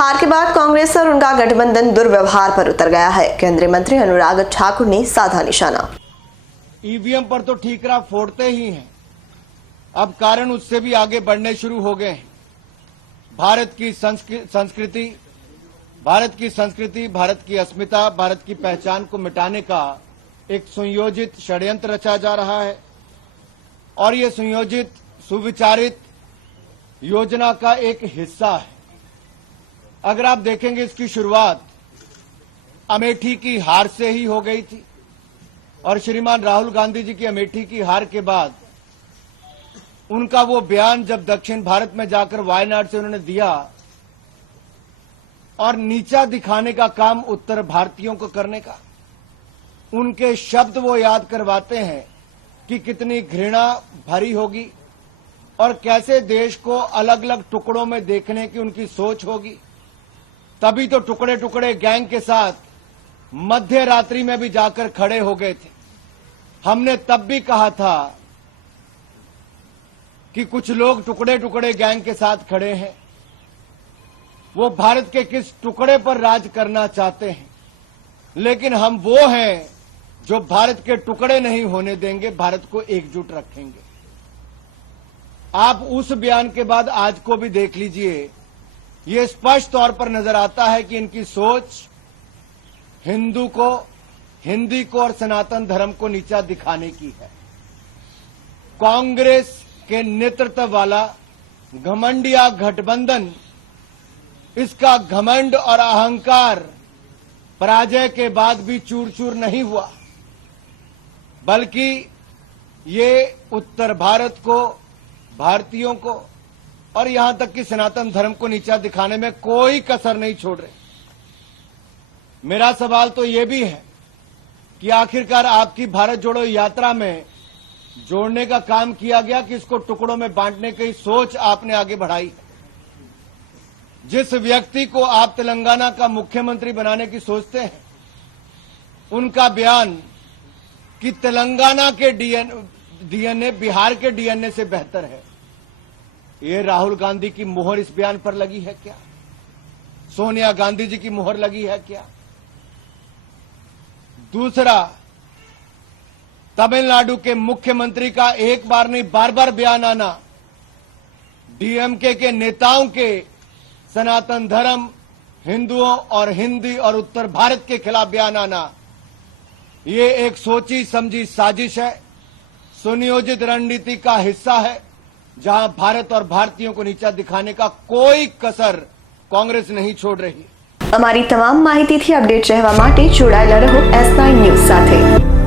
हार के बाद कांग्रेस और उनका गठबंधन दुर्व्यवहार पर उतर गया है। केंद्रीय मंत्री अनुराग ठाकुर ने साधा निशाना। ईवीएम पर तो ठीकरा फोड़ते ही हैं, अब कारण उससे भी आगे बढ़ने शुरू हो गए हैं। भारत की संस्कृति, भारत की अस्मिता, भारत की पहचान को मिटाने का एक सुनियोजित षड्यंत्र रचा जा रहा है और ये सुनियोजित सुविचारित योजना का एक हिस्सा है। अगर आप देखेंगे, इसकी शुरुआत अमेठी की हार से ही हो गई थी और श्रीमान राहुल गांधी जी की अमेठी की हार के बाद उनका वो बयान जब दक्षिण भारत में जाकर वायनाड से उन्होंने दिया और नीचा दिखाने का काम उत्तर भारतीयों को करने का, उनके शब्द वो याद करवाते हैं कि कितनी घृणा भरी होगी और कैसे देश को अलग अलग टुकड़ों में देखने की उनकी सोच होगी। तभी तो टुकड़े टुकड़े गैंग के साथ मध्य रात्रि में भी जाकर खड़े हो गए थे। हमने तब भी कहा था कि कुछ लोग टुकड़े टुकड़े गैंग के साथ खड़े हैं, वो भारत के किस टुकड़े पर राज करना चाहते हैं, लेकिन हम वो हैं जो भारत के टुकड़े नहीं होने देंगे, भारत को एकजुट रखेंगे। आप उस बयान के बाद आज को भी देख लीजिए, ये स्पष्ट तौर पर नजर आता है कि इनकी सोच हिंदी को और सनातन धर्म को नीचा दिखाने की है। कांग्रेस के नेतृत्व वाला घमंडिया गठबंधन, इसका घमंड और अहंकार पराजय के बाद भी चूर चूर नहीं हुआ, बल्कि ये उत्तर भारत को, भारतीयों को और यहां तक कि सनातन धर्म को नीचा दिखाने में कोई कसर नहीं छोड़ रहे। मेरा सवाल तो ये भी है कि आखिरकार आपकी भारत जोड़ो यात्रा में जोड़ने का काम किया गया कि इसको टुकड़ों में बांटने की सोच आपने आगे बढ़ाई है। जिस व्यक्ति को आप तेलंगाना का मुख्यमंत्री बनाने की सोचते हैं, उनका बयान कि तेलंगाना के डीएनए बिहार के डीएनए से बेहतर है, ये राहुल गांधी की मुहर इस बयान पर लगी है क्या? सोनिया गांधी जी की मुहर लगी है क्या? दूसरा, तमिलनाडु के मुख्यमंत्री का एक बार नहीं बार बार बयान आना, डीएमके के नेताओं के सनातन धर्म, हिंदुओं और हिंदी और उत्तर भारत के खिलाफ बयान आना, ये एक सोची समझी साजिश है, सुनियोजित रणनीति का हिस्सा है, जहां भारत और भारतीयों को नीचा दिखाने का कोई कसर कांग्रेस नहीं छोड़ रही। અમારી તમામ માહિતીથી અપડેટ રહેવા માટે જોડાયેલા રહો S9 ન્યૂઝ સાથે।